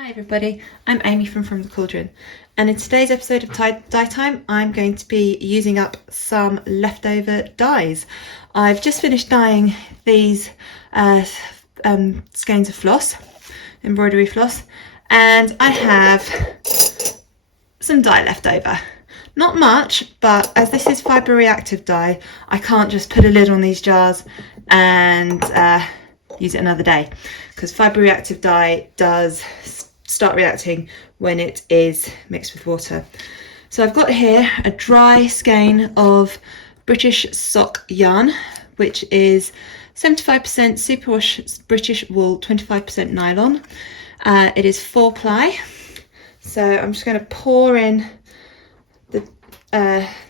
Hi everybody, I'm Amy from the Cauldron, and in today's episode of Dye Time I'm going to be using up some leftover dyes. I've just finished dyeing these skeins of floss, embroidery floss, and I have some dye left over. Not much, but as this is Fibre Reactive dye, I can't just put a lid on these jars and use it another day, because Fibre Reactive dye does start reacting when it is mixed with water. So I've got here a dry skein of British sock yarn, which is 75% superwash British wool, 25% nylon. It is 4-ply. So I'm just going to pour in the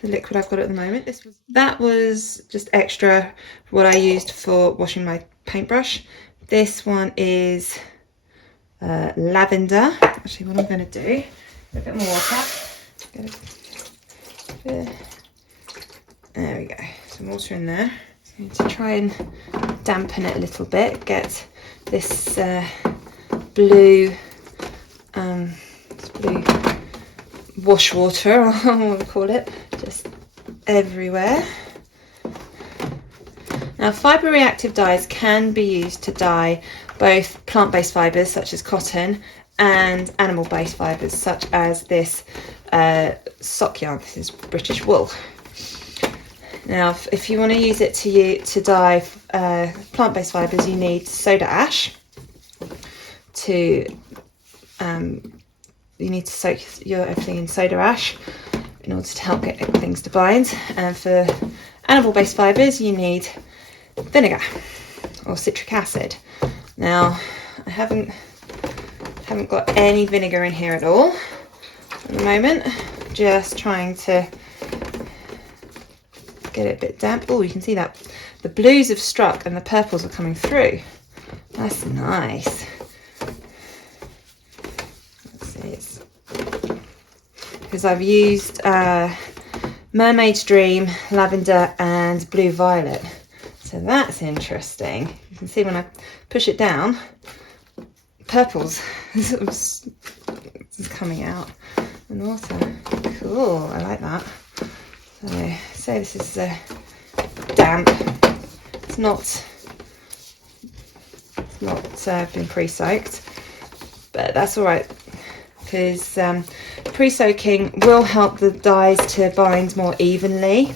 liquid I've got at the moment. That was just extra what I used for washing my paintbrush. This one is lavender. Actually, what I'm going to do, a bit more water. There we go. Some water in there. I'm going to try and dampen it a little bit. Get this blue wash water, I want to call it, just everywhere. Now, fibre reactive dyes can be used to dye both plant-based fibres such as cotton and animal-based fibres such as this sock yarn. This is British wool. Now, if you want to use it to dye plant-based fibres, you need soda ash. You need to soak everything in soda ash in order to help get things to bind. And for animal-based fibres, you need vinegar or citric acid. Now, I haven't got any vinegar in here at all at the moment. Just trying to get it a bit damp. Oh, you can see that the blues have struck and the purples are coming through. That's nice. Let's see, it's because I've used Mermaid's Dream, Lavender and Blue Violet. So that's interesting. You can see when I push it down, purples is coming out and water. Cool, I like that. So this is damp. It's not been pre-soaked, but that's all right, because pre-soaking will help the dyes to bind more evenly.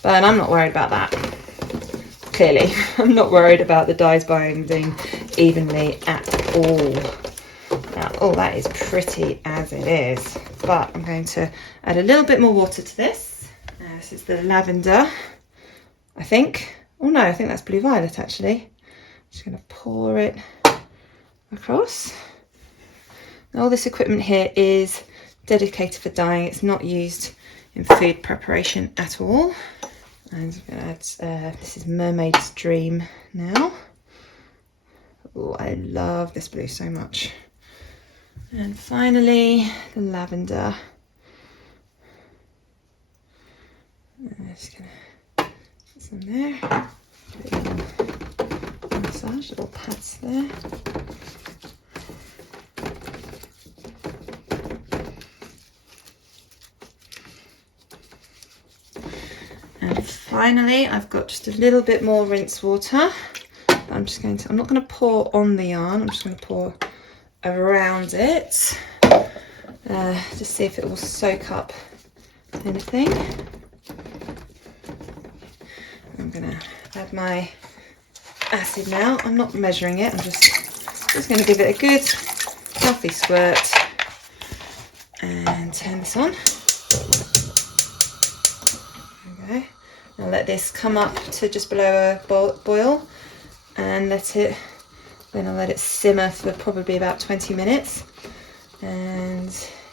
But I'm not worried about that. Clearly, I'm not worried about the dyes binding evenly at all. Now, oh, that is pretty as it is, but I'm going to add a little bit more water to this. This is the lavender, I think. Oh no, I think that's blue violet actually. I'm just going to pour it across. Now, all this equipment here is dedicated for dyeing. It's not used in food preparation at all. And I'm going to add, this is Mermaid's Dream now. Oh, I love this blue so much. And finally, the lavender. I'm just going to put some there. Massage, little pats there. And finally, I've got just a little bit more rinse water. I'm not going to pour on the yarn, I'm just going to pour around it. Just see if it will soak up anything. I'm going to add my acid now. I'm not measuring it, I'm just going to give it a good healthy squirt and turn this on. I'll let this come up to just below a boil and then I'll let it simmer for probably about 20 minutes. And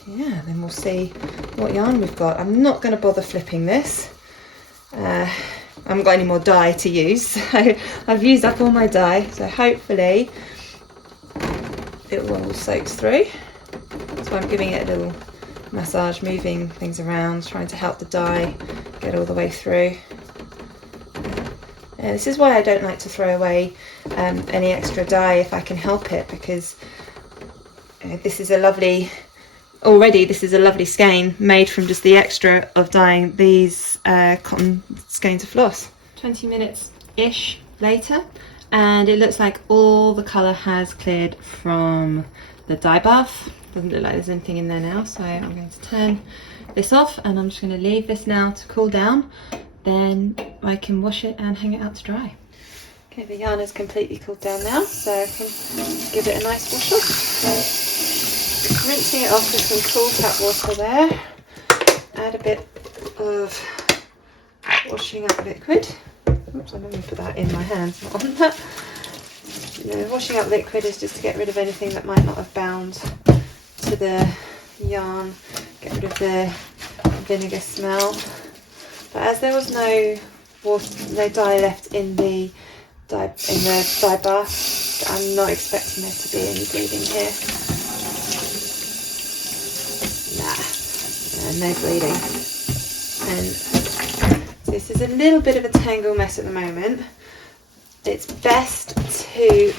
yeah, then we'll see what yarn we've got. I'm not going to bother flipping this. I haven't got any more dye to use, so I've used up all my dye. So hopefully it will soak through. So I'm giving it a little massage, moving things around, trying to help the dye get all the way through. This is why I don't like to throw away any extra dye if I can help it, because This is a lovely, already this is a lovely skein made from just the extra of dyeing these cotton skeins of floss. 20 minutes-ish later, and it looks like all the colour has cleared from the dye bath. Doesn't look like there's anything in there now, so I'm going to turn this off and I'm just going to leave this now to cool down. Then I can wash it and hang it out to dry. Okay, the yarn is completely cooled down now, so I can give it a nice wash off. So, rinsing it off with some cool tap water there. Add a bit of washing up liquid. Oops, I'm going to put that in my hands, not on that. Washing up liquid is just to get rid of anything that might not have bound to the yarn, get rid of the vinegar smell. But as there was no dye left in the dye bath, I'm not expecting there to be any bleeding here. No bleeding. And this is a little bit of a tangle mess at the moment. It's best to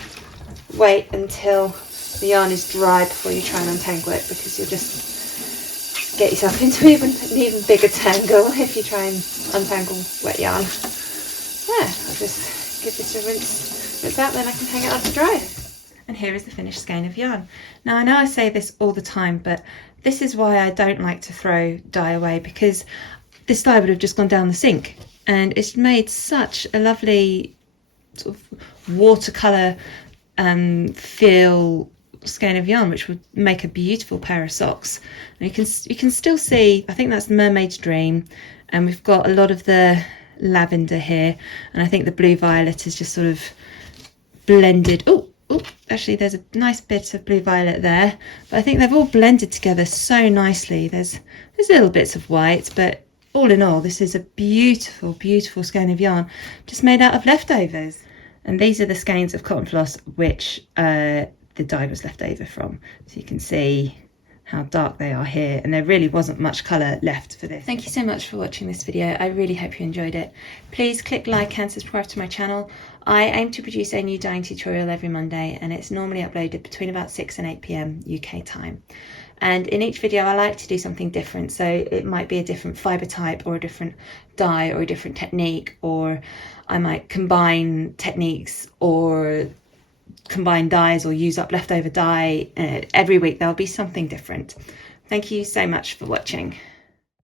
wait until the yarn is dry before you try and untangle it, because you'll just get yourself into an even bigger tangle if you try and untangle wet yarn. Yeah, I'll just give this a rinse out, then I can hang it up to dry. And here is the finished skein of yarn. Now I know I say this all the time, but this is why I don't like to throw dye away, because this dye would have just gone down the sink, and it's made such a lovely sort of watercolour feel skein of yarn, which would make a beautiful pair of socks. And you can still see, I think that's Mermaid's Dream, and we've got a lot of the lavender here, and I think the blue violet is just sort of blended. Oh, actually there's a nice bit of blue violet there, but I think they've all blended together so nicely. There's little bits of white, but all in all, this is a beautiful, beautiful skein of yarn just made out of leftovers. And these are the skeins of cotton floss which the dye was left over from. So you can see how dark they are here, and there really wasn't much colour left for this. Thank you so much for watching this video. I really hope you enjoyed it. Please click like and subscribe to my channel. I aim to produce a new dyeing tutorial every Monday, and it's normally uploaded between about 6 and 8 PM UK time. And in each video I like to do something different, so it might be a different fibre type or a different dye or a different technique, or I might combine techniques or combine dyes or use up leftover dye. Every week there'll be something different. Thank you so much for watching.